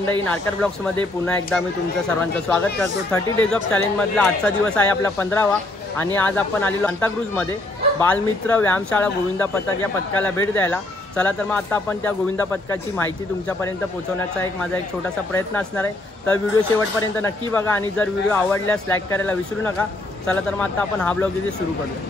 मंडळी, नारकर ब्लॉग्समध्ये पुन्हा एकदा मी तुमचं सर्वांचं स्वागत करतो। 30 डेज ऑफ चॅलेंजमधला आजचा दिवस आहे आपला 15वा आणि आज आपण आलेलो सांताक्रूजमध्ये बालमित्र व्यायामशाळा गोविंदा पथक या पथकाला भेट द्यायला। चला तर मग आता आपण त्या गोविंदा पथकाची माहिती तुमच्यापर्यंत पोहोचवण्याचा माझा एक छोटासा प्रयत्न असणार आहे। तर व्हिडिओ शेवटपर्यंत नक्की बघा आणि जर व्हिडिओ आवडल्यास लाईक करायला विसरू नका। चला तर मग आता आपण हा ब्लॉग इथे सुरू करूया।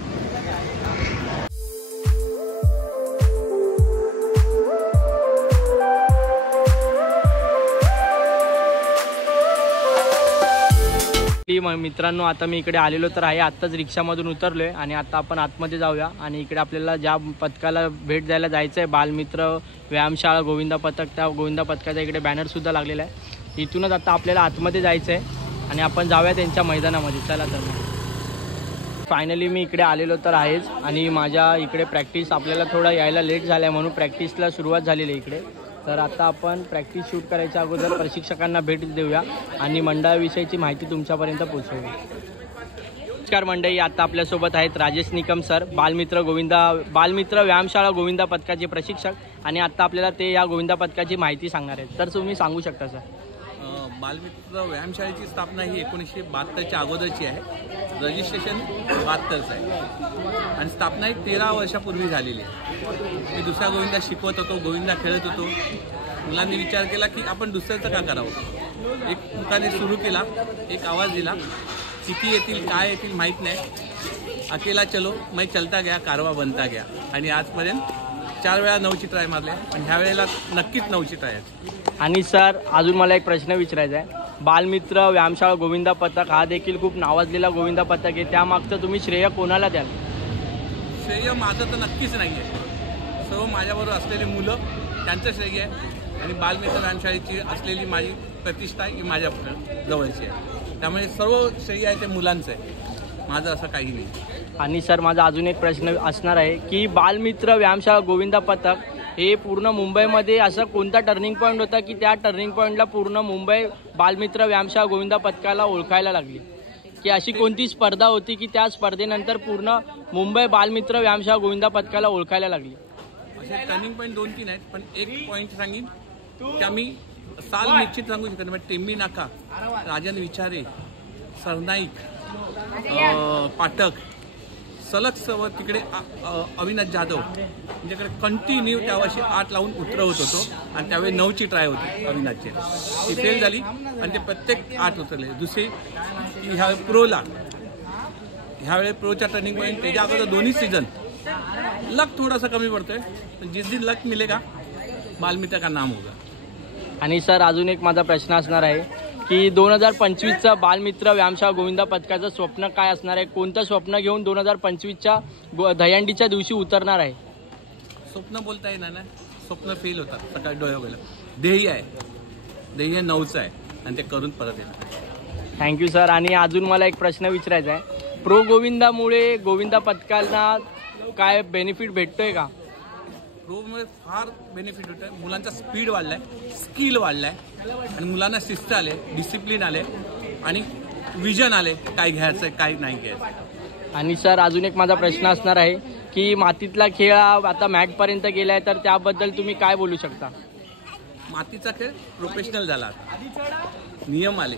मित्रांनो, आता मी इकडे आलेलो तर आहे, आत्ताच रिक्षामधून उतरलोय आणि आता आपण आतमध्ये जाऊया आणि इकडे आपल्याला ज्या पथकाला भेट द्यायला जायचं आहे बालमित्र व्यायामशाळा गोविंदा पथक, त्या गोविंदा पथकाचा इकडे बॅनर सुद्धा लागलेला आहे। इथूनच आता आपल्याला आतमध्ये जायचं आहे आणि आपण जाऊया त्यांच्या मैदानामध्ये। चला तर फायनली मी इकडे आलेलो तर आहेच आणि माझ्या इकडे प्रॅक्टिस आपल्याला थोडा यायला लेट झाला आहे म्हणून प्रॅक्टिसला सुरुवात झालेली आहे इकडे। तर आता आपण प्रॅक्टिस शूट करायच्या अगोदर प्रशिक्षकांना भेट देऊया आणि मंडळाविषयीची माहिती तुमच्यापर्यंत पोहोचवूया। नमस्कार मंडळी, आता आपल्यासोबत आहेत राजेश निकम सर, बालमित्र व्यायामशाळा गोविंदा पथकाचे प्रशिक्षक आणि आता आपल्याला ते या गोविंदा पथकाची माहिती सांगणार आहेत। तर तुम्ही सांगू शकता सर? बालमित्र व्यायामशाळेची स्थापना ही 1972च्या अगोदरची आहे। रजिस्ट्रेशन 72चं आहे आणि स्थापना ही 13 वर्षापूर्वी झालेली आहे। मी दुसरा गोविंदा शिकवत होतो, गोविंदा खेळत होतो। मुलांनी विचार केला की आपण दुसऱ्याचं का करावं। एक मुलाने सुरू केला, एक आवाज दिला, किती येतील काय येतील माहीत नाही, अकेला चलो मैं चलता गया कारवा बनता गया आणि आजपर्यंत 4 वेळा 9ची ट्राय मारल्या आणि ह्या वेळेला नक्कीच 9ची ट्राय आहे। आणि सर अजून मला एक प्रश्न विचारायचा आहे, बालमित्र व्यायामशाळा गोविंदा पथक हा देखील खूप नावाजलेला गोविंदा पथक आहे, त्यामागचं तुम्ही श्रेय कोणाला द्याल? श्रेय माझं तर नक्कीच नाही आहे, सर्व माझ्याबरोबर असलेली मुलं त्यांचं श्रेय आहे आणि बालमित्र व्यायामशाळेची असलेली माझी प्रतिष्ठा ही माझ्या जवळची आहे, त्यामुळे सर्व श्रेय आहे ते मुलांचं आहे, माझं असं काही नाही। आणि सर माझा अजून एक प्रश्न असणार आहे की बालमित्र व्यायामशाळा गोविंदा पथक हे पूर्ण मुंबईमध्ये असं कोणता टर्निंग पॉईंट होता की त्या टर्निंग पॉईंटला पूर्ण मुंबई बालमित्र व्यायामशाळा गोविंदा पथकाला ओळखायला लागली, की अशी कोणती स्पर्धा होती की त्या स्पर्धेनंतर पूर्ण मुंबई बालमित्र व्यायामशाळा गोविंदा पथकाला ओळखायला लागली? असे टर्निंग पॉईंट 2-3 आहेत, पण एक पॉईंट सांगेन की आम्ही साल निश्चित सांगू शकत नाही। टेंबी नाका, राजन विचारे, सरनाईक, पाठक, सलग सव तिकडे अविनाश जाधव म्हणजे कंटिन्यू त्यावर्षी 8 लावून उतरवत होतो आणि त्यावेळी 9ची ट्राय होती अविनाशची, ती फेल झाली आणि ते प्रत्येक 8 उतरले। दुसरी ह्यावेळी प्रोला, ह्यावेळी प्रोच्या टर्निंग पॉईंट त्याच्या अगोदर दोन्ही सीझन लक थोडासा कमी पडतोय, पण जिस दिन लक मिलेगा बालमित्र का नाम होगा। आणि सर अजून एक माझा प्रश्न असणार आहे की 2025चा बालमित्र व्यायामशाळा गोविंदा पथकाचं स्वप्न काय असणार आहे? कोणतं स्वप्न घेऊन 2025च्या दहीहंडीच्या दिवशी उतरणार आहे? स्वप्न बोलता येणार ना, स्वप्न फेल होतात, सकाळी डोळ्याला ध्येय आहे, ध्येय 9चं आहे आणि ते करून परत येणार। Thank you sir. आणि अजून मला एक प्रश्न विचारायचा आहे, प्रो गोविंदामुळे गोविंदा पथकाला काय बेनिफिट भेटतोय का? प्रोमुळे फार बेनिफिट होत आहे, मुलांचा स्पीड वाढलाय, स्किल वाढलाय आणि मुलांना शिस्त आले, डिसिप्लिन आले आणि विजन आले, काय घ्यायचं आहे काय नाही घ्यायचं। आणि सर अजून एक माझा प्रश्न असणार आहे की मातीतला खेळ आता मॅटपर्यंत गेलाय, तर त्याबद्दल तुम्ही काय बोलू शकता? मातीचा खेळ प्रोफेशनल झाला, नियम आले,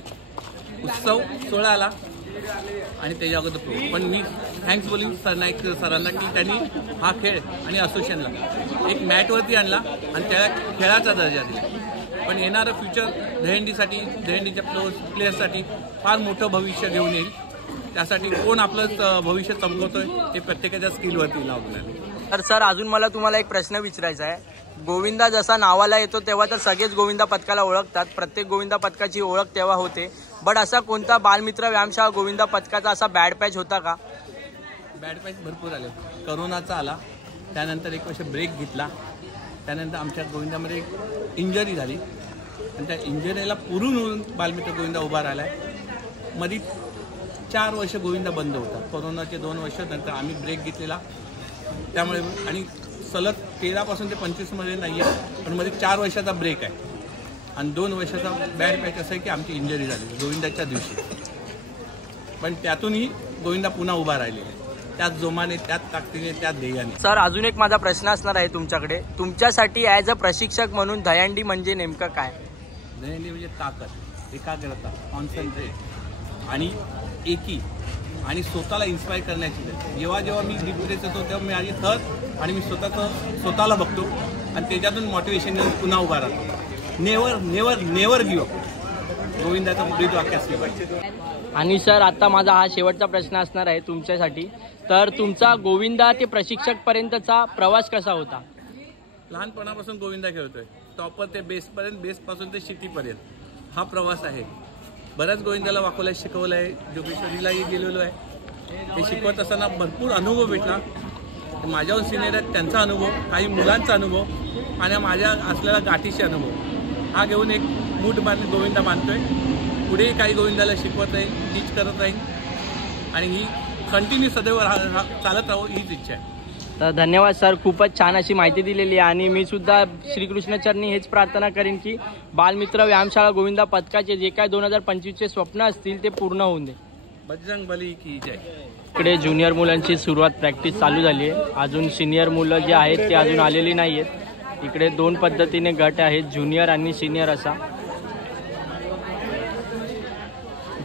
उत्सव सोहळा आला आणि त्याच्या अगोदर प्रो। पण मी थँक्स बोलिंग सरनाईक सरांना की त्यांनी हा खेळ आणि असोसिएशनला एक मॅटवरती आणला आणि त्याला खेळाचा दर्जा दिला। पण येणारं फ्युचर दहीहंडीसाठी, दहीहंडीच्या प्लेयर्ससाठी फार मोठं भविष्य घेऊन येईल, त्यासाठी कोण आपलं भविष्य चमकवतोय ते प्रत्येकाच्या स्किलवरती लावणार। तर सर अजून मला तुम्हाला एक प्रश्न विचारायचा आहे, गोविंदा जसा नावाला येतो तेव्हा तर सगळेच गोविंदा पथकाला ओळखतात, प्रत्येक गोविंदा पथकाची ओळख तेव्हा होते, बट असा कोणता बालमित्र व्यायामशाळा गोविंदा पथकाचा असा बॅड पॅच होता का? बॅड पॅच भरपूर आले, करोनाचा आला, त्यानंतर 1 वर्ष ब्रेक घेतला, त्यानंतर आमच्या गोविंदामध्ये एक इंजरी झाली आणि त्या इंजरीला पुरून बालमित्र गोविंदा उभा राहिला आहे। मध्ये 4 वर्ष गोविंदा बंद होता, कोरोनाचे 2 वर्ष, नंतर आम्ही ब्रेक घेतलेला, त्यामुळे आणि सलग 13 पासून ते 25मध्ये नाही आहे, पण मध्ये 4 वर्षाचा ब्रेक आहे आणि 2 वर्षाचा बॅड पॅच असं आहे की आमची इंजरी झाली गोविंदाच्या दिवशी, पण त्यातूनही गोविंदा पुन्हा उभा राहिलेला आहे, त्याच जोमाने, त्याच ताकदीने, त्याच ध्येयाने। सर अजून एक माझा प्रश्न असणार आहे तुमच्याकडे, तुमच्यासाठी ॲज अ प्रशिक्षक म्हणून दहीहंडी म्हणजे नेमकं काय? दहीहंडी म्हणजे ताकद, एकाग्रता, कॉन्सन्ट्रेट आणि एकी आणि स्वतःला इन्स्पायर करण्याची. जेव्हा जेव्हा मी डिप्रेस येतो तेव्हा मी आधी थर आणि मी स्वतःला बघतो आणि त्याच्यातून मोटिवेशन पुन्हा उभा राहतो. Never never never give up, गोविंदाचं ब्रीद वाक्य असले पाहिजे. आणि सर आता माझा हा शेवटचा प्रश्न असणार आहे तुमच्यासाठी. तर तुमचा गोविंदा ते प्रशिक्षकपर्यंतचा प्रवास कसा होता? लहानपणापासून गोविंदा खेळतोय, टॉपर ते बेसपर्यंत, बेसपासून ते शिटीपर्यंत हा प्रवास आहे. बऱ्याच गोविंदाला वाकोला शिकवलं आहे, जोगेश्वरीलाही गेलेलो आहे. ते शिकवत असताना भरपूर अनुभव भेटला. माझ्याहून सिनियर आहेत त्यांचा अनुभव, काही मुलांचा अनुभव आणि माझ्या असलेला गाठीशी अनुभव हा घेऊन एक मूठ गोविंदा बांधतोय. पुढेही काही गोविंदाला शिकवत राहील, टीच करत राहील आणि ही कंटिन्यू सदैव चालत राहू हीच इच्छा आहे. तर धन्यवाद सर, खूपच छान अशी माहिती दिलेली आहे. आणि मी सुद्धा श्रीकृष्णचरणी हेच प्रार्थना करेन की बालमित्र व्यायामशाळा गोविंदा पथकाचे जे काय 2025चे स्वप्न असतील ते पूर्ण होऊन दे. बजरंग बली की जय. इकडे ज्युनियर मुलांची सुरुवात प्रॅक्टिस चालू झाली आहे. अजून सिनियर मुलं जे आहेत ते अजून आलेली नाही आहेत. इकडे 2 पद्धतीने गट आहेत, ज्युनियर आणि सिनियर असा.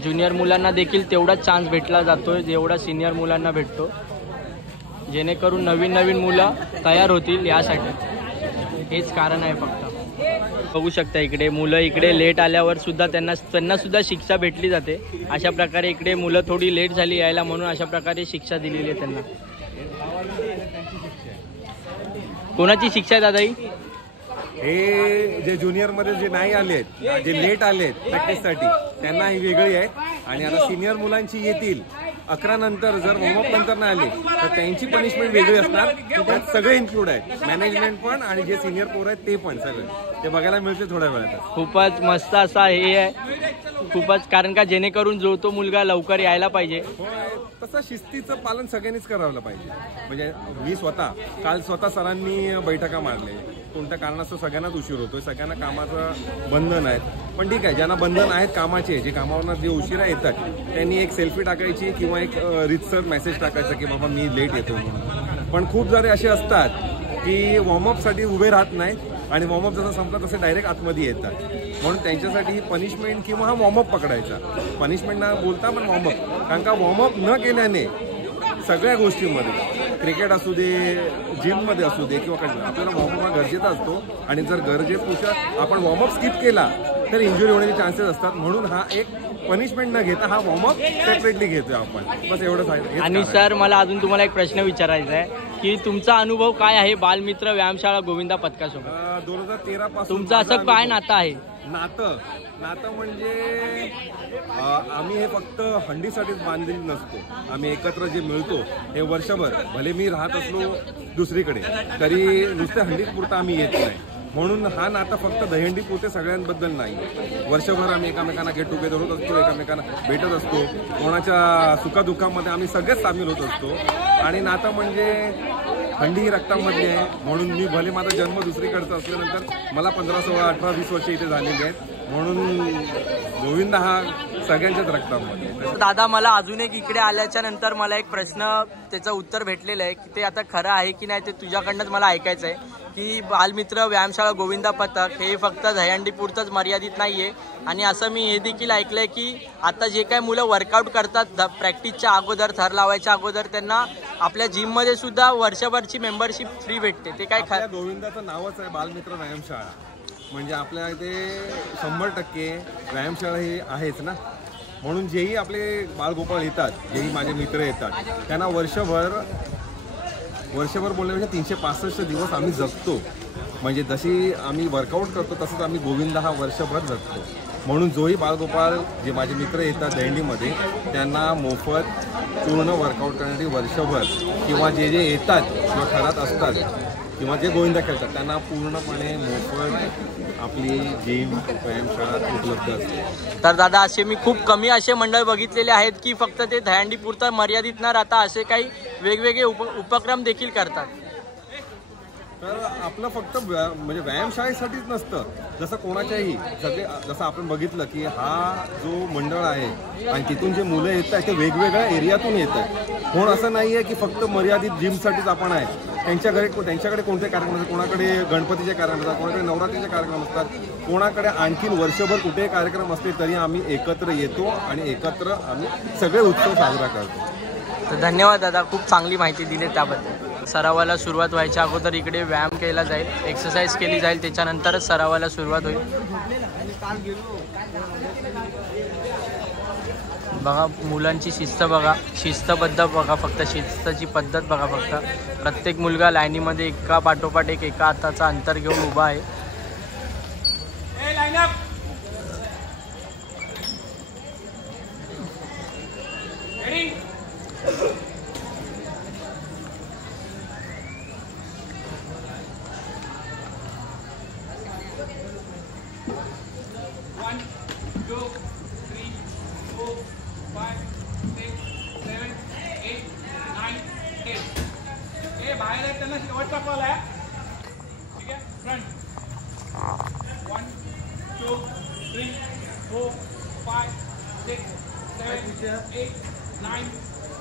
ज्युनियर मुलांना देखील तेवढाच चान्स भेटला जातोय जेवढा सिनियर मुलांना भेटतो, जेणेकरून नवीन नवीन मुलं तयार होतील यासाठी. हेच कारण आहे फक्त. बघू शकता इकडे मुलं इकडे लेट आल्यावर सुद्धा त्यांना सुद्धा शिक्षा भेटली जाते. अशा प्रकारे इकडे मुलं थोडी लेट झाली यायला म्हणून अशा प्रकारे शिक्षा दिलेली आहे त्यांना. कोणाची शिक्षा आहे दादा ही? हे जे ज्युनियरमध्ये जे नाही आलेत, जे लेट आलेत प्रॅक्टिससाठी, त्यांना ही वेगळी आहे. आणि आता सिनियर मुलांची येतील 11 नंतर, जर वॉर्मअप नंतर नाही आले तर त्यांची पनिशमेंट वेगळी असणार. त्यात सगळे इन्क्लूड आहेत, मॅनेजमेंट पण आणि जे सिनियर पोर आहेत ते पण सगळं ते बघायला मिळते थोड्या वेळात. खूपच मस्त असा हे आहे खूपच, कारण का जेणेकरून जो तो मुलगा लवकर यायला पाहिजे. तसं शिस्तीचं पालन सगळ्यांनीच करायला पाहिजे. म्हणजे मी काल स्वतः सरांनी बैठका मारल्या. कोणत्या कारणास्तव सगळ्यांनाच उशीर होतोय, सगळ्यांना कामाचं बंधन आहेत. पण ठीक आहे, ज्यांना बंधन आहेत कामाचे, जे कामावरनं जे उशिरा येतात त्यांनी एक सेल्फी टाकायची किंवा एक रितसर मेसेज टाकायचा की बाबा मी लेट येतो म्हणून. पण खूप सारे असे असतात की वॉर्मअपसाठी उभे राहत नाहीत आणि वॉर्मअप जसं संपला तसे डायरेक्ट आतमध्ये येतात. म्हणून त्यांच्यासाठी ही पनिशमेंट किंवा हा वॉर्मअप पकडायचा. पनिशमेंट न बोलता पण वॉर्मअप, कारण का वॉर्मअप न केल्याने सगळ्या गोष्टींमध्ये, क्रिकेट असू दे, जिममध्ये असू दे किंवा काही, आपल्याला वॉर्मअप हा गरजेचा असतो. आणि जर गरजेपेक्षा आपण वॉर्मअप स्किप केला तर इंजुरी होण्याचे चान्सेस असतात. म्हणून हा एक पनिशमेंट न घेता हा वॉर्मअप सेपरेटली घेतोय आपण, बस एवढंच आहे. आणि सर मला अजून तुम्हाला एक प्रश्न विचारायचा आहे की तुमचा अनुभव काय आहे बालमित्र व्यायामशाळा गोविंदा पथकासोबत? 2013 पासून तुमचं असं काय नातं आहे? नातं म्हणजे आम्ही हे फक्त हंडीसाठीच बांधलेली नसतो. आम्ही एकत्र जे मिळतो हे वर्षभर, भले मी राहत असलो दुसरीकडे तरी नुसत्या हंडीत पुरता आम्ही येत नाही. म्हणून हा नाता फक्त दहीहंडी पुरते सगळ्यांबद्दल नाही. वर्षभर आम्ही एकमेकांना गेट टुगेदर होत असतो, एकमेकांना भेटत असतो, कोणाच्या सुखादुःखामध्ये आम्ही सगळेच सामील होत असतो. आणि नातं म्हणजे हंडी ही रक्तामधली आहे. म्हणून मी भले माझा जन्म दुसरीकडचा असल्यानंतर मला 15, 16, 18, 20 वर्ष इथे झालेली आहेत. म्हणून गोविंदा हा सगळ्यांच्याच रक्तामध्ये. दादा मला अजून एक इकडे आल्याच्या नंतर मला एक प्रश्न त्याचं उत्तर भेटलेलं आहे की ते आता खरं आहे की नाही ते तुझ्याकडनंच मला ऐकायचं आहे की बालमित्र व्यायामशाळा गोविंदा पथक हे फक्त दहीहंडी पुरतंच मर्यादित नाहीये. आणि असं मी हे देखील ऐकलंय की आता जे काही मुलं वर्कआउट करतात प्रॅक्टिसच्या अगोदर, थर लावायच्या अगोदर, त्यांना आपल्या जिममध्ये सुद्धा वर्षभरची मेंबरशिप फ्री भेटते. ते काय खरं? गोविंदाचं नावच आहे बालमित्र व्यायामशाळा, म्हणजे आपल्या इथे 100% व्यायामशाळा ही आहेच ना. म्हणून जेही आपले बालगोपाळ येतात, जेही माझे मित्र येतात, त्यांना वर्षभर बोलण्यापेक्षा 365 दिवस आम्ही जगतो. म्हणजे जशी आम्ही वर्कआउट करतो तसंच आम्ही गोविंदा हा वर्षभर जगतो. म्हणून जोही बालगोपाळ जे माझे मित्र येतात दहीहंडीमध्ये त्यांना मोफत पूर्ण वर्कआउट करण्यासाठी वर्षभर, किंवा जे येतात किंवा घरात असतात किंवा जे गोविंदा खेळतात त्यांना पूर्णपणे मोफत आपली जिम व्यायामशाळा उपलब्ध असते. तर दादा असे मी खूप कमी असे मंडळ बघितलेले आहेत की फक्त ते दहीहंडी पुरतं मर्यादित न राहता असे काही वेगवेगळे उपक्रम देखील करतात. तर आपलं फक्त म्हणजे व्यायामशाळेसाठीच नसतं, जसं कोणाच्याही जसं आपण बघितलं की हा जो मंडळ आहे आणि तिथून जे मुलं येत आहेत ते वेगवेगळ्या एरियातून येत आहेत. म्हणून असं नाही आहे की फक्त मर्यादित जिमसाठीच आपण आहे. त्यांच्याकडे कोणते कार्यक्रम असतात, कोणाकडे गणपतीचे कार्यक्रम असतात, कोणाकडे नवरात्रीचे कार्यक्रम असतात, कोणाकडे आणखीन वर्षभर कुठेही कार्यक्रम असते तरी आम्ही एकत्र येतो आणि एकत्र आम्ही सगळे उत्सव साजरा करतो. तर धन्यवाद दादा, खूप चांगली माहिती दिली त्याबद्दल. सरावाला सुरुवात व्हायच्या अगोदर इकडे व्यायाम केला जाईल, एक्सरसाइज केली जाईल, त्याच्यानंतरच सरावाला सुरुवात होईल. बघा मुलांची शिस्त बघा, शिस्तबद्ध बघा, फक्त शिस्तची पद्धत बघा. फक्त प्रत्येक मुलगा लाईनीमध्ये एका पाठोपाठ एका हाताचा अंतर घेऊन उभा आहे. शेवटचा कॉल आहे. ठीक आहे, front 1 2 3 4 5 6 7 8 9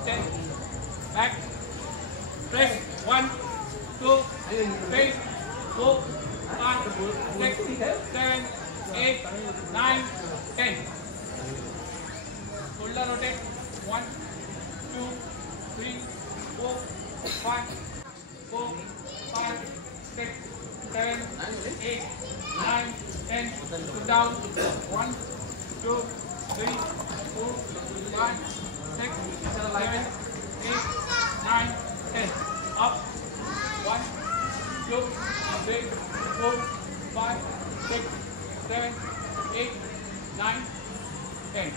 10. Back press 1 2 3 4 5 6 7 8 9 10. Shoulder rotate 1 2 3 4 5 4 5 6 7 8 9 10. Sit down. 1 2 3 4 5 6 7 8 9 10. Up. 1 2 3 4 5 6 7 8 9 10.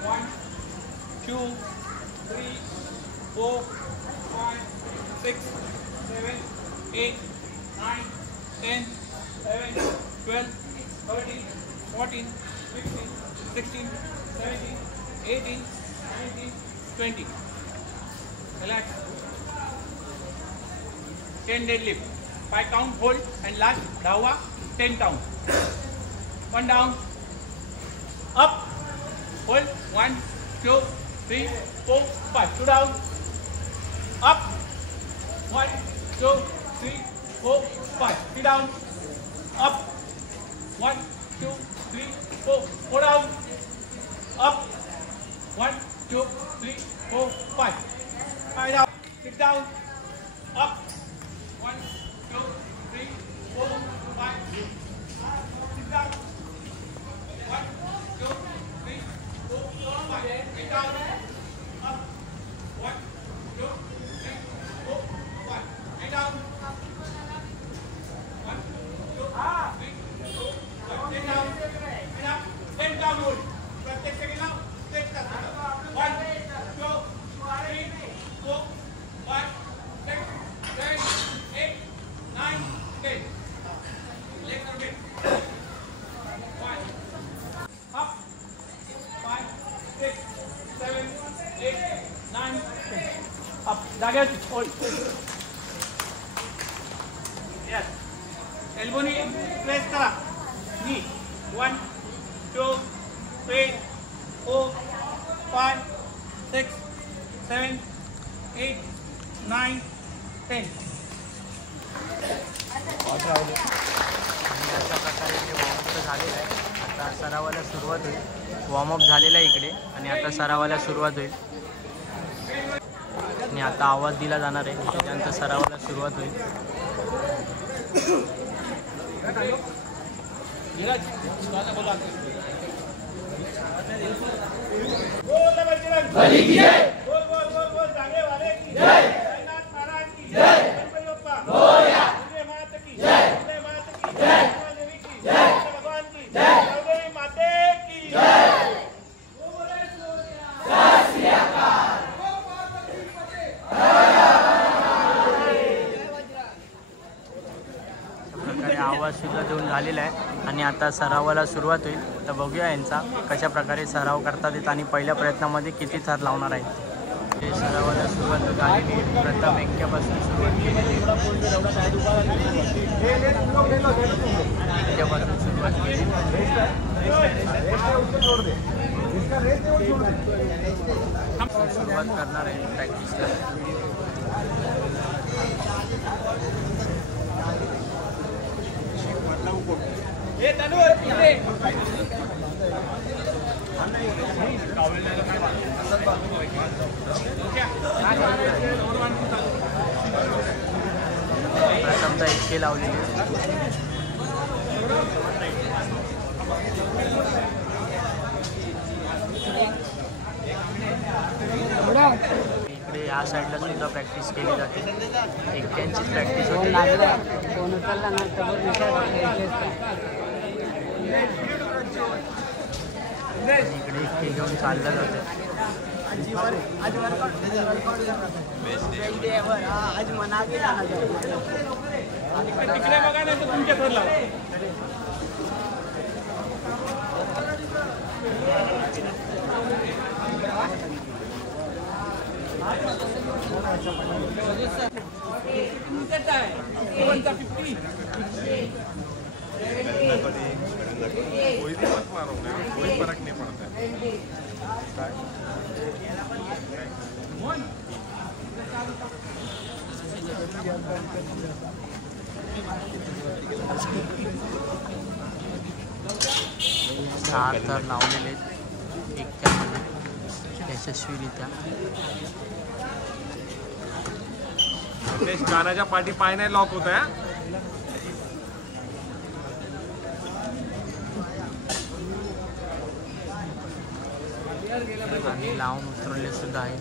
1 2 3 4 5 6 7 8 9 10 11 12 13 14 15 16 17 18 19 20. Relax. 10 deadlift. 5 count hold and last dawa 10 count. 1 down. Up. Hold 1 2 3 4 5. 2 down. Up. 1 2 3 4 5. 3 down. Up. 1 2 3 4. 4 down. Up. 1 2 3 4 5. 5 down. 6 down. Up. 1 2 3 4 5. 6 down. 1 2 3 4 5. 8 down. Up. 1 2 3 4 5. 8 down. 1 2 3 4 5. 10 down. 10 down hold. प्रत्येक सेकंडला 1 2 3 4 5 6 7 8 9 10. Leg rotate. 1 up. 5 6 7 8 9 10. Up. जागेवर hold. Yes. Elbow knee press करा. Knee. 1 2 3 4 5 6 7 8 9 10. अशा प्रकारे इथे warm up झालेलं आहे. आता सरावाला सुरुवात होईल. वॉर्मअप झालेला आहे इकडे आणि आता सरावाला सुरुवात होईल. आणि आता आवाज दिला जाणार आहे, त्याच्यानंतर सरावाला सुरुवात होईल. आवाज सुद्धा देऊन झालेला आहे आणि आता सरावाला सुरुवात होईल. तर बघूया यांचा कशा प्रकारे सराव करतात येत आणि पहिल्या प्रयत्नामध्ये किती थर लावणार आहेत. ते सरावाला सुरुवात झालेली आहे. प्रथम एक्क्यापासून सुरुवात केलेली एक्क्यापासून सुरुवात केली. आतापासून सुरुवात करणार आहे प्रॅक्टिसला. प्रथमता इतके लावलेले इकडे या साईडला सुद्धा प्रॅक्टिस केली जाते. एक्क्यांचीच प्रॅक्टिस होते. इकडे इतके घेऊन चाललं जातं. कोई फरक नहीं पड़ता है. 6 थर लावलेले एक्क्यामध्ये यशस्वीरित्या. कानाच्या पाठी पाय नाही लॉक होत आहे. आणि लावून उतरवले सुद्धा आहे.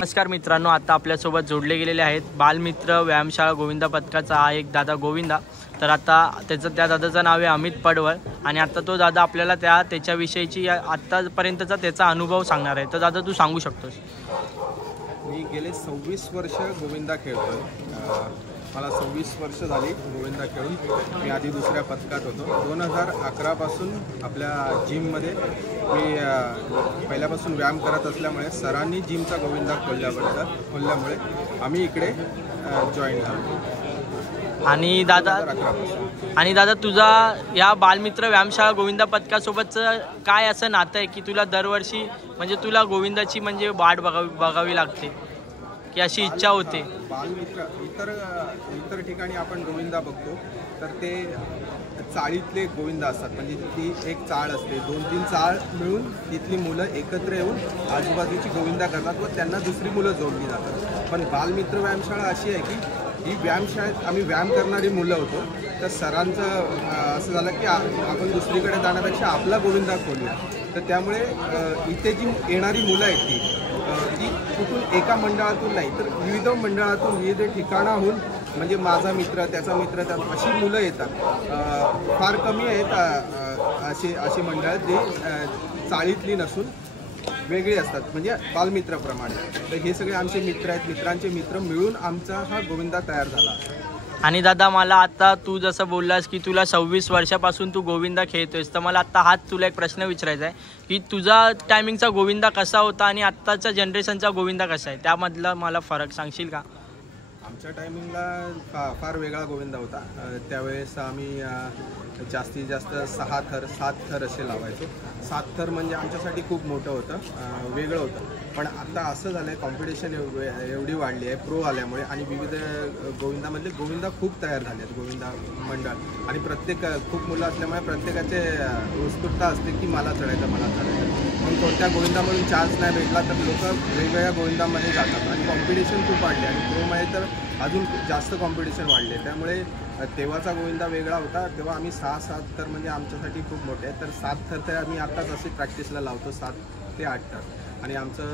नमस्कार मित्रांनो, आता आपल्यासोबत जोडले गेलेले आहेत बालमित्र व्यायामशाळा गोविंदा पथकाचा हा एक दादा गोविंदा. तर आता त्या दादाचं नाव आहे अमित पडवळ आणि आता तो दादा आपल्याला त्याच्याविषयीची आत्तापर्यंतचा त्याचा अनुभव सांगणार आहे. तर दादा तू सांगू शकतोस? मी गेले 26 वर्ष गोविंदा खेळतोय. मला 26 वर्ष झाली गोविंदा खेळून. मी आधी दुसऱ्या पथकात होतो. 2011 पासून आपल्या जिममध्ये मी पहिल्यापासून व्यायाम करत असल्यामुळे सरांनी जिमचा गोविंदा खोलल्यामुळे आम्ही इकडे जॉईन झालो. आणि दादा तुझा या बालमित्र व्यायामशाळा गोविंदा पथकासोबतचं काय असं नातं आहे की तुला दरवर्षी म्हणजे तुला गोविंदाची म्हणजे वाट बघावी लागते की अशी इच्छा होते? बालमित्र इतर ठिकाणी आपण गोविंदा बघतो तर ते चाळीतले गोविंदा असतात. म्हणजे ती एक चाळ असते, 2-3 चाळ मिळून तिथली मुलं एकत्र येऊन आजूबाजूची गोविंदा करतात व त्यांना दुसरी मुलं जोडली जातात. पण बालमित्र व्यायामशाळा अशी आहे की ही व्यायामशाळेत आम्ही व्यायाम करणारी मुलं होतो. तर सरांचं असं झालं की आपण दुसरीकडे जाण्यापेक्षा आपला गोविंदा खोलूया. तर त्यामुळे इथे जी येणारी मुलं आहेत ती कुठून एका मंडळातून नाही तर विविध मंडळातून विविध ठिकाणाहून म्हणजे माझा मित्र त्याचा मित्र अशी मुलं येतात. फार कमी आहेत अशी मंडळं जी चाळीतली नसून वेगळी असतात म्हणजे बालमित्राप्रमाणे. तर हे सगळे आमचे मित्र आहेत. मित्रांचे मित्र मिळून आमचा हा गोविंदा तयार झाला. आणि दादा मला आता तू जसं बोललास की तुला 26 वर्षापासून तू गोविंदा खेळतोयस, तर मला आता तुला एक प्रश्न विचारायचा आहे की तुझा टायमिंगचा गोविंदा कसा होता आणि आत्ताचा जनरेशनचा गोविंदा कसा आहे, त्यामधला मला फरक सांगशील का? आमच्या टायमिंगला फार वेगळा गोविंदा होता. त्यावेळेस आम्ही जास्तीत जास्त 6 थर 7 थर असे लावायचो. 7 थर म्हणजे आमच्यासाठी खूप मोठं होतं, वेगळं होतं. पण आता असं झालं आहे कॉम्पिटिशन एवढी वाढली आहे प्रो आल्यामुळे आणि विविध गोविंदामधले गोविंदा खूप तयार झाले आहेत गोविंदा मंडळ. आणि खूप मुलं असल्यामुळे प्रत्येकाचे उत्सुकता असते की मला चढायचं. पण कोणत्या गोविंदामधून चान्स नाही भेटला तर लोक वेगवेगळ्या गोविंदामध्ये जातात आणि कॉम्पिटिशन खूप वाढले आणि प्रोमध्ये तर अजून जास्त कॉम्पिटिशन वाढले. त्यामुळे तेव्हाचा गोविंदा वेगळा होता. तेव्हा आम्ही 6-7 थर म्हणजे आमच्यासाठी खूप मोठे आहेत. तर 7 थर तर आम्ही आत्ताच अशी प्रॅक्टिसला लावतो 7 ते 8 थर. आणि आमचं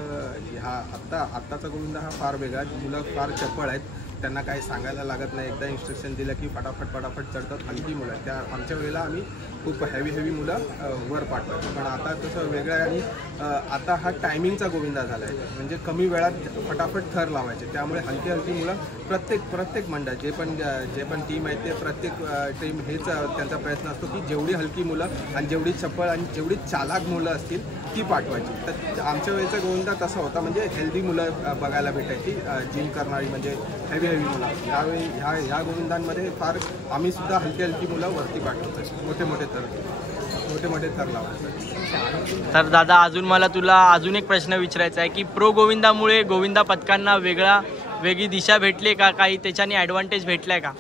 आत्ताचा गोविंदा हा फार वेगळा. मुलं फार चपळ आहेत त्यांना काही सांगायला लागत नाही. एकदा इन्स्ट्रक्शन दिलं की फटाफट चढतात हलकी मुलं. त्या आमच्या वेळेला आम्ही खूप हेवी मुलं वर पाठवायचो. पण आता तसं वेगळं आहे. आणि आता हा टायमिंगचा गोविंदा झाला आहे, म्हणजे कमी वेळात फटाफट थर लावायचे. त्यामुळे हलकी मुलं प्रत्येक मंडळ जे पण टीम आहे ते प्रत्येक टीम हेच त्यांचा प्रयत्न असतो की जेवढी हलकी मुलं आणि जेवढी चप्पळ आणि जेवढी चालाक मुलं असतील ती पाठवायची. तर आमच्या वेळेचा गोविंदा तसा होता, म्हणजे हेल्दी मुलं बघायला भेटायची, जिम करणारी, म्हणजे हेवी मुलं. यावेळी ह्या गोविंदांमध्ये फार आम्ही सुद्धा हलकी मुलं वरती पाठवतो, मोठे थर लावायचे. तर दादा अजून मला तुला अजून एक प्रश्न विचारायचा आहे की प्रो गोविंदामुळे गोविंदा पथकांना वेगळी दिशा भेटली का, काही त्याच्याने ॲडव्हान्टेज भेटलाय का?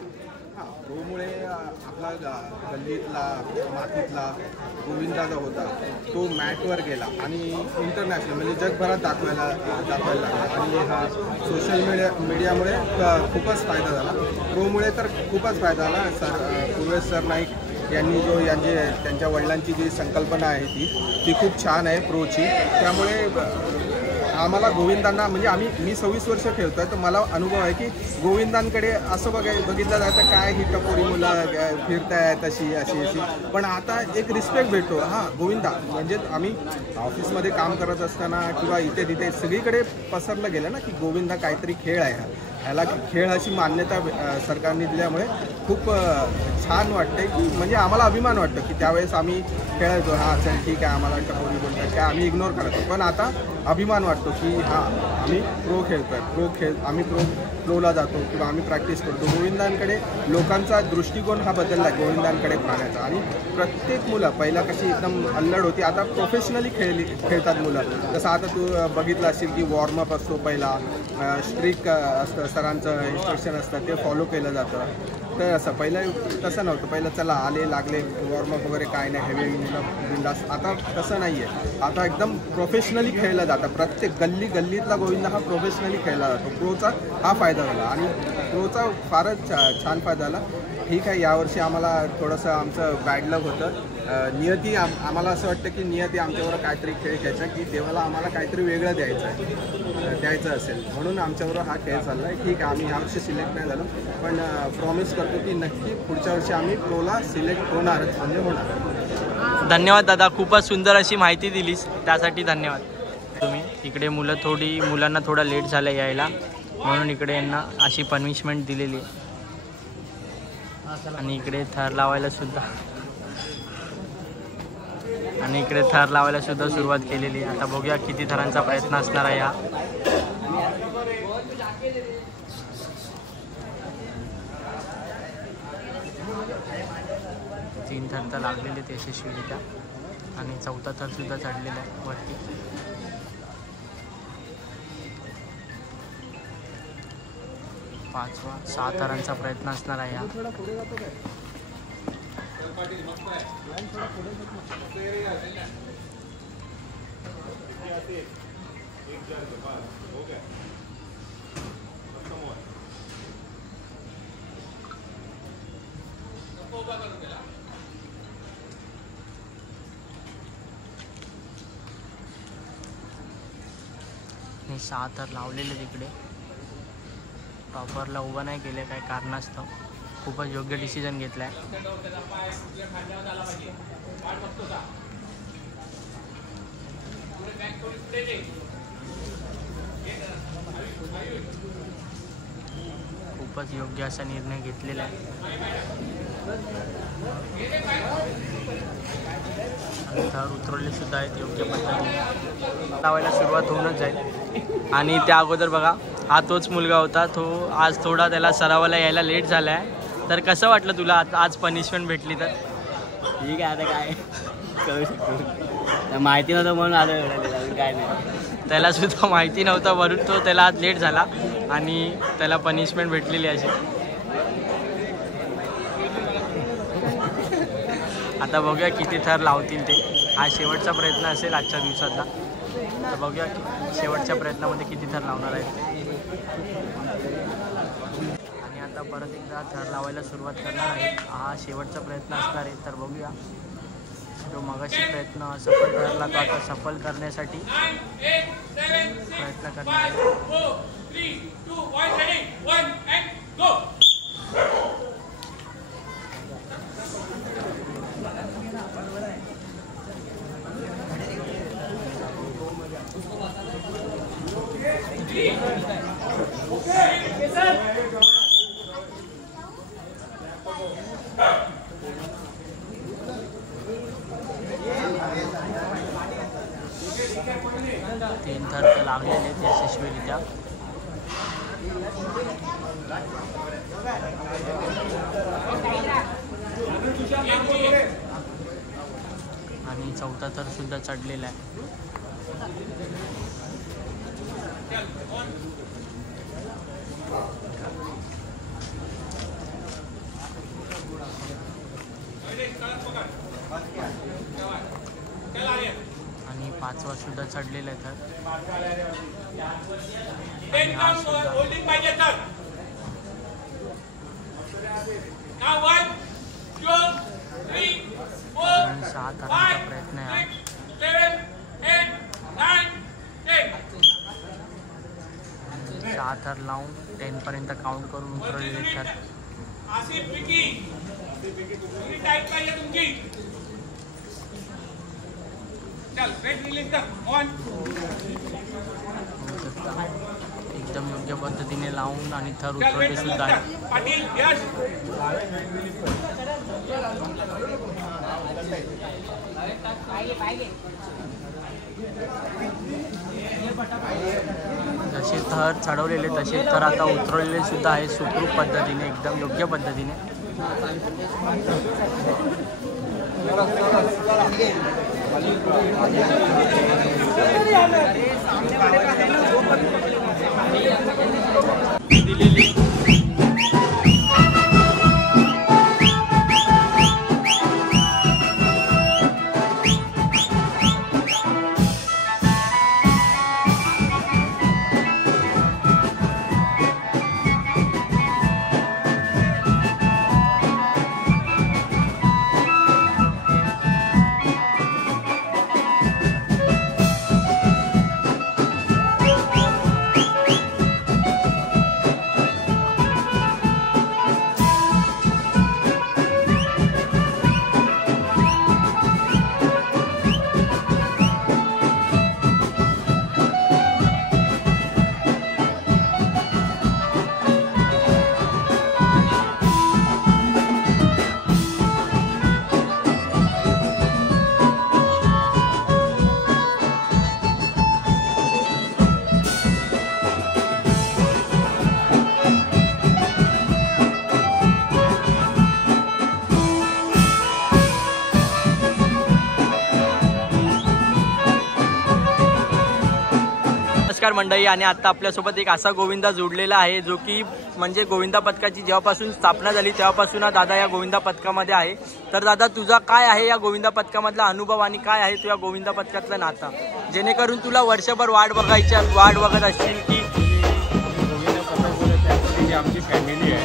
हां, प्रोमुळे आपला गल्लीतला मातीतला गोविंदा जो होता तो मॅटवर गेला आणि इंटरनॅशनल म्हणजे जगभरात दाखवायला लागला. आणि हा सोशल मीडियामुळे खूपच फायदा झाला. प्रोमुळे तर खूपच फायदा झाला. पूर्वेश सर नाईक यांनी त्यांच्या वडिलांची जी संकल्पना आहे ती खूप छान आहे प्रोची. त्यामुळे आम्हाला गोविंदांना म्हणजे मी 26 वर्ष खेळतो आहे, तर मला अनुभव आहे की गोविंदांकडे असं बघितलं जातं काय ही टपोरी मुलं फिरतायत अशी. पण आता एक रिस्पेक्ट भेटतो. हां, गोविंदा म्हणजे आम्ही ऑफिसमध्ये काम करत असताना किंवा इथे तिथे सगळीकडे पसरलं गेलं ना की गोविंदा काहीतरी खेळ आहे. ह्याला खेळ अशी मान्यता सरकारने दिल्यामुळे खूप छान वाटते की म्हणजे आम्हाला अभिमान वाटतो की त्यावेळेस आम्ही खेळायचो. हां चल ठीक आहे, आम्हाला टपोरी बोलतात काय आम्ही इग्नोर करायचो. पण आता अभिमान वाटतो की हां आम्ही प्रो खेळतोय, आम्ही प्रोला जातो किंवा आम्ही प्रॅक्टिस करतो. गोविंदांकडे लोकांचा दृष्टिकोन हा बदलला आहे गोविंदांकडे पाहण्याचा. आणि प्रत्येक मुलं पहिला कशी एकदम अल्लड होती, आता प्रोफेशनली खेळतात मुलं. जसं आता तू बघितलं असेल की वॉर्मअप असतो पहिला, स्ट्रिक असतं, सरांचं इन्स्ट्रक्शन असतं ते फॉलो केलं जातं. तर असं पहिलं तसं नव्हतं. पहिलं चला आले लागले वॉर्मअप वगैरे काय नाही, हेवी मुलं बिंदास. आता तसं नाही आहे. आता एकदम प्रोफेशनली खेळलं जातं. प्रत्येक गल्लीतला गोविंदा हा प्रोफेशनली खेळला जातो. प्रोचा हा फायदा झाला आणि प्रोचा फारच छान फायदा झाला. ठीक आहे, यावर्षी आम्हाला थोडंसं आमचं बॅड लक होतं. नियती आम्हाला असं वाटतं की नियती आमच्याबरोबर काहीतरी खेळ घ्यायचा की देवाला आम्हाला काहीतरी वेगळं द्यायचं असेल म्हणून आमच्याबरोबर हा खेळ चालला आहे. ठीक आहे, आम्ही ह्यावर्षी सिलेक्ट नाही झालो, पण प्रॉमिस करतो की नक्की पुढच्या वर्षी आम्ही प्रोला सिलेक्ट होणारच, म्हणजे होणार. धन्यवाद दादा, खूपच सुंदर अशी माहिती दिलीस, त्यासाठी धन्यवाद. तुम्ही इकडे मुलांना थोडा लेट झाला यायला, म्हणून इकडे यांना अशी पनिशमेंट दिलेली आहे. आणि इकडे थर लावायला सुद्धा सुरुवात केलेली आहे. आता बघूया किती थरांचा प्रयत्न असणार आहे हा. तीन थर तर लागलेले ते यशस्वीरित्या आणि चौथा थर सुद्धा चढलेला आहे वरती. पाचवा 6 थरांचा प्रयत्न असणार आहे हा. आणि 6 थर लावलेले तिकडे टॉपरला उभं नाही केले काही कारणास्तव. खूपच योग्य डिसिजन घेतला आहे. खूपच योग्य असा निर्णय घेतलेला आहे. आणि थर उतरवले सुद्धा आहेत योग्य पद्धतीने. लावायला सुरुवात होऊनच जाईल. आणि त्या अगोदर बघा, हा तोच मुलगा होता, तो आज थोडा त्याला सरावाला यायला लेट झाला आहे. तर कसं वाटलं तुला आज पनिशमेंट भेटली तर? ठीक आहे, आता काय करू शकतो, माहिती नव्हतं म्हणून आलं एवढं, काय नाही. त्याला सुद्धा माहिती नव्हतं, वरून तो त्याला आज लेट झाला आणि त्याला पनिशमेंट भेटलेली अशी. आता बघूया किती थर लावतील ते. हा शेवटचा प्रयत्न असेल आजच्या दिवसातला. तर बघूया शेवटच्या प्रयत्नामध्ये किती थर लावणार आहेत. आणि आता परत एकदा थर लावायला सुरुवात करणार आहे. हा शेवटचा प्रयत्न असणार आहे. तर बघूया जो मगाशी प्रयत्न असफल ठरला तो आता सफल करण्यासाठी प्रयत्न करणार आहे. 4, 3, 2, 1, ready, 1 and go. 3 थर तर लागलेले आहेत यशस्वीरित्या. आणि 4था थर सुद्धा चढलेला आहे. आणि 5वा सुद्धा चढलेला आहे थर. आणि हा सुद्धा होल्डिंग पाहिजे तर. Now 1, 2, 3, 4, 6 थरांचा 5, प्रयत्न आहे. 6, 7, 8, 9, 10. 6 थर लावून 10 पर्यंत काउंट करून उतरलेले थर. आसिफ विकी पूरी टाइट पाहिजे तुमची. चल वेट रिलीज कर. 1. एकदम योग्य पद्धतीने लावून आणि थर उतरले सुद्धा आहे. पाटील यश. जसे थर चढवलेले तसे थर आता उतरलेले सुद्धा आहे सुखरूप पद्धतीने, एकदम योग्य पद्धतीने. दिलेली नमस्कार मंडळी. आणि आता आपल्यासोबत एक असा गोविंदा जोडलेला आहे जो की म्हणजे गोविंदा पथकाची जेव्हापासून स्थापना झाली तेव्हापासून हा दादा या गोविंदा पथकामध्ये आहे. तर दादा तुझा काय आहे या गोविंदा पथकामधला अनुभव आणि काय आहे तुझ्या गोविंदा पथकातलं नातं, जेणेकरून तुला वर्षभर वाट बघत असतील की गोविंदा पथक बोलत त्यासाठी जी आमची फॅमिली आहे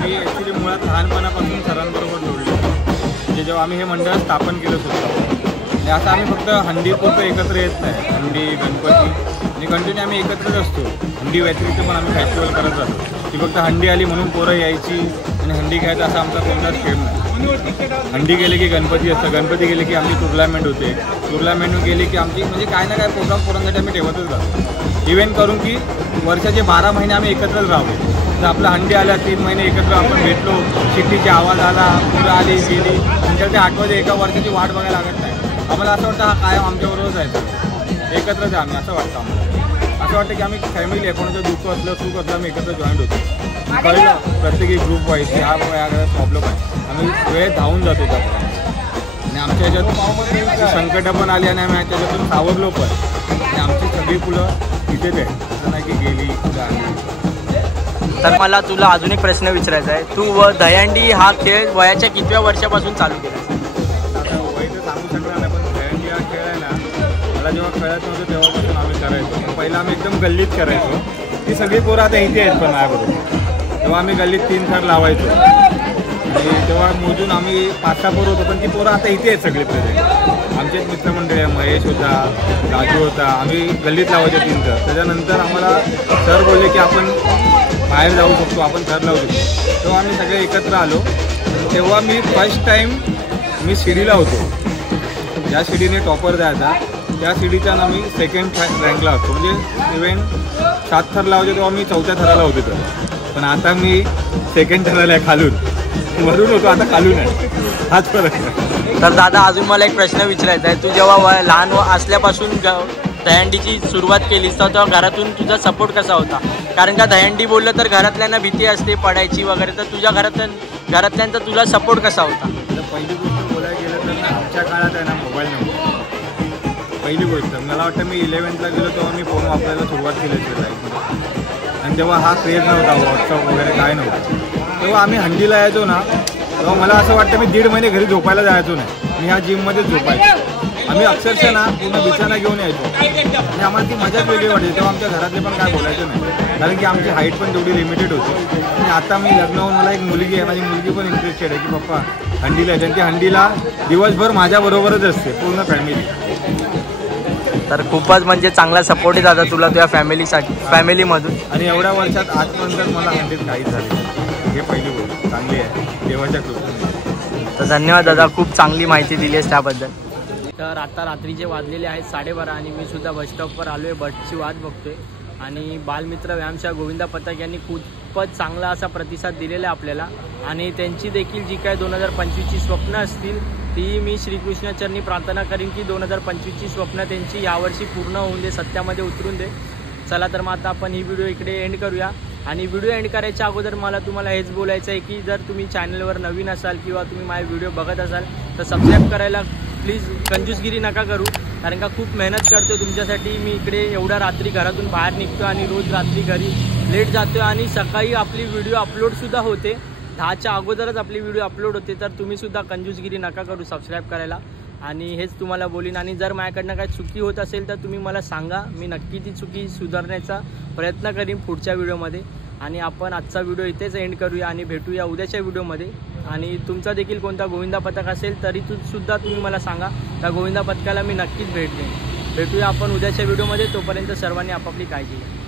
मी ॲक्च्युली मुळात लहानपणापासून सरांबरोबर जोडलो. म्हणजे जेव्हा आम्ही हे मंडळ स्थापन केलं होतं आणि आता आम्ही फक्त हंडीपुरतं एकत्र येत नाही. हंडी गणपती आणि कंटिन्यू आम्ही एकत्रच असतो. हंडी व्यतिरिक्त पण आम्ही फेस्टिवल करत जातो. ती फक्त हंडी आली म्हणून पोरं यायची आणि हंडी खेळायचा असा आमचा कोणताच खेळ नाही. हंडी गेले की गणपती असतं, गणपती गेले की आमची टुर्नामेंट होते, टुर्नामेंट गेली की आमची म्हणजे काय ना काय प्रोग्राम पोरांसाठी आम्ही ठेवतच जातो. इव्हेंट करून की वर्षाचे 12 महिने आम्ही एकत्रच राहतो. तर आपलं हंडी आल्या 3 महिने एकत्र आपण भेटलो, शिट्टीची आवाज आला, मुलं आली गेली, नंतर ते आठवते एका वर्षाची वाट बघायला लागत नाही. आम्हाला असं वाटतं हा कायम आमच्याबरोबरच आहे, एकत्रच आहे आम्ही, असं वाटतं आम्हाला. असं वाटतं की आम्ही फॅमिली आहे, कोणाचं दुःख असलं सुख असलं आम्ही एकत्र जॉईंट होतो. कळलं प्रत्येकी ग्रुप वाईज हा प्रॉब्लेम आहे, आम्ही वेळ धावून जातो त्याप्रमाणे. आणि आमच्या ह्याच्यात संकटं पण आली आणि आम्ही त्याच्यातून सावरलो पण. आणि आमची सगळी फुलं तिथेच आहे, असं नाही की गेली कुठं आली. तर मला तुला अजून एक प्रश्न विचारायचा आहे. तू दहीहंडी हा खेळ वयाच्या कितव्या वर्षापासून चालू केला? आता वय तर सांगू शकणार नाही, पण दहीहंडी हा खेळ आहे ना, मला जेव्हा कळत नव्हतं तेव्हापासून आम्ही करायचो. पहिला आम्ही एकदम गल्लीत करायचो. ती सगळी पोरं आता इथे आहेत पण माझ्याबरोबर. तेव्हा आम्ही गल्लीत 3 थर लावायचो. आणि तेव्हा मोजून आम्ही 5-6 पोरं होतो, पण ती पोरं आता इथे आहेत सगळे प्रेझेंट. आमचेच मित्रमंडळी आहे, महेश होता, राजू होता, आम्ही गल्लीत लावायचे 3 थर. त्याच्यानंतर आम्हाला सर बोलले की आपण बाहेर जाऊ शकतो, आपण थर लावू शकतो. तेव्हा आम्ही सगळे एकत्र आलो. तेव्हा मी फर्स्ट टाईम मी शिडीला होतो. ज्या शिडीने टॉपर जायचा त्या शिडीच्या ना मी सेकंड रँकला असतो. म्हणजे इव्हेंट 7 थर लावायचे तेव्हा मी 4थ्या थराला होते. तर पण आता मी सेकंड थराला आहे, खालून. वरून होतो, आता खालून आहे. हाच फरक आहे. तर दादा अजून मला एक प्रश्न विचारायचा आहे. तू जेव्हा लहान असल्यापासून दहीहंडीची सुरुवात केलीस तर तेव्हा घरातून तुझा सपोर्ट कसा होता? कारण का दहीहंडी बोललं तर घरातल्यांना भीती असते पडायची वगैरे, तर तुझ्या घरातल्यांचा तुला सपोर्ट कसा होता? आता पहिली गोष्ट बोलायला गेलं तर ना, आमच्या काळात आहे ना मोबाईल नव्हता. पहिली गोष्ट मला वाटतं मी 11th ला गेलो तेव्हा मी फोन वापरायला सुरुवात केली होती लाईफमध्ये. आणि तेव्हा हा क्रेज नव्हता, व्हॉट्सअप वगैरे काय नव्हतं. तेव्हा आम्ही हंडीला यायचो ना, तेव्हा मला असं वाटतं मी 1.5 महिने घरी झोपायला जायचो नाही. मी ह्या जिममध्येच झोपायचो. आम्ही अक्षरशः ना पूर्ण बिछाना घेऊन यायचो आणि आम्हाला ती मजाच वेगळी वाटायची. तेव्हा आमच्या घरातले पण काय बोलायचं नाही, कारण की आमची हाईट पण तेवढी लिमिटेड होती. आणि आता मी लग्न होऊन मला एक मुलगी आहे, माझी मुलगी पण इंटरेस्टेड आहे की पप्पा हंडीला आहे. ती हंडीला दिवसभर माझ्याबरोबरच असते, पूर्ण फॅमिली. तर खूपच म्हणजे चांगला सपोर्ट आहे दादा तुला तुझ्या फॅमिलीमधून. आणि एवढ्या वर्षात आजपर्यंत मला हंडीत काहीच झाले. हे पहिली गोष्ट चांगली आहे देवाच्या कृपेने. तर धन्यवाद दादा, खूप चांगली माहिती दिली आहेस त्याबद्दल. तर आता रात्रीचे वाजलेले आहेत 12:30 आणि मी सुद्धा बसस्टॉपवर आलो आहे, बसची वाट बघतोय. आणि बालमित्र व्यायामशाळा गोविंदा पथक यांनी खूपच चांगला असा प्रतिसाद दिलेला आहे आपल्याला. आणि त्यांची देखील जी काय 2025ची स्वप्न असतील ती मी श्रीकृष्णाचरणी प्रार्थना करीन की 2025ची स्वप्न त्यांची यावर्षी पूर्ण होऊन दे, सत्यामध्ये उतरून दे. चला तर मग आता आपण ही व्हिडिओ इकडे एंड करूया. आणि व्हिडिओ एंड करायच्या अगोदर मला तुम्हाला हेच बोलायचं आहे की जर तुम्ही चॅनलवर नवीन असाल किंवा तुम्ही माझे व्हिडिओ बघत असाल तर सबस्क्राईब करायला प्लीज कंजूसगिरी नका करू, कारण का खूप मेहनत करतो तुमच्यासाठी. मी इकडे एवढ्या रात्री घरातून बाहेर निघतो आणि रोज रात्री घरी लेट जातो आणि सकाळी आपली व्हिडिओ अपलोडसुद्धा होते. 10च्या अगोदरच आपली व्हिडिओ अपलोड होते. तर तुम्हीसुद्धा कंजूसगिरी नका करू सबस्क्राईब करायला. आणि हेच तुम्हाला बोलीन. आणि जर माझ्याकडनं काही चुकी होत असेल तर तुम्ही मला सांगा, मी नक्की ती चुकी सुधारण्याचा प्रयत्न करीन पुढच्या व्हिडिओमध्ये. आणि आपण आजचा व्हिडिओ इथेच एंड करूया आणि भेटूया उद्याच्या व्हिडिओमध्ये. आणि तुमचा देखील कोणता गोविंदा पथक असेल तरी सुद्धा तुम्ही मला सांगा, त्या गोविंदा पथकाला मी नक्कीच भेट देईन. भेटूया आपण उद्याच्या व्हिडिओमध्ये. तोपर्यंत सर्वांनी आपापली काळजी घ्या.